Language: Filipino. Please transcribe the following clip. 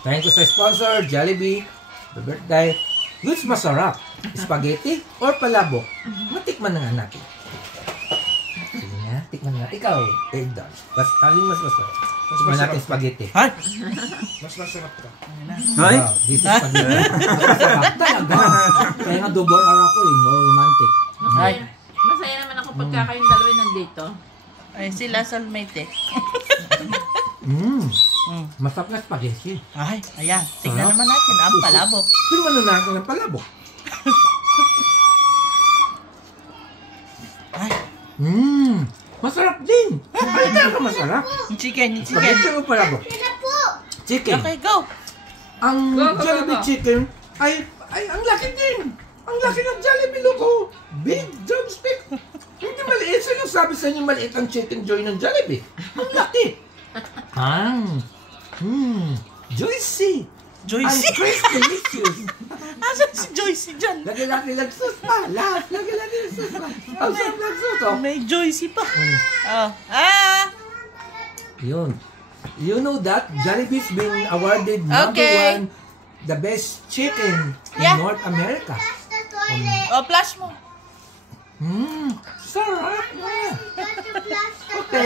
Thank you sa sponsor, Jollibee, the birthday. Which masarap? Spaghetti or palabok? Matikman na nga natin. Sige nga, tikman na. Ikaw, Don. Alin mas masarap? Tikman natin spaghetti. Hay! Mas masarap ka. Hay! Wow, this is spaghetti. Mas masarap talaga. Kaya nga double R ako eh, more romantic. Masaya naman ako pagka kayong dalawa nandito. Ay, sila soulmate eh. Masarap na spaghetti. Ay, ayan. Tignan naman natin ang palabok. Tingnan na natin ang palabok. Ay, Masarap din. Ay, talaga masarap. yung chicken, yung chicken. Spaghetti o palabok? Chicken. Okay, go. Ang Go, go, Jollibee go. chicken ay ang laki din. Ang laki ng Jollibee logo. Big drumstick. Hindi maliit. Sino sabi sa inyo maliit ang chicken joy ng Jollibee? Ang laki. Juicy. Joycey. And crispy, delicious. Asan si Joycey dyan? Lagi nagsus pa. Lahat. Lagi nagsus pa. Ang sarap nagsus, oh. May Joycey pa. Oh. Yun. You know that Jollibee's been awarded number Okay. 1 the best chicken in Yeah. North America. Oh, flash mo. Sarap. Okay.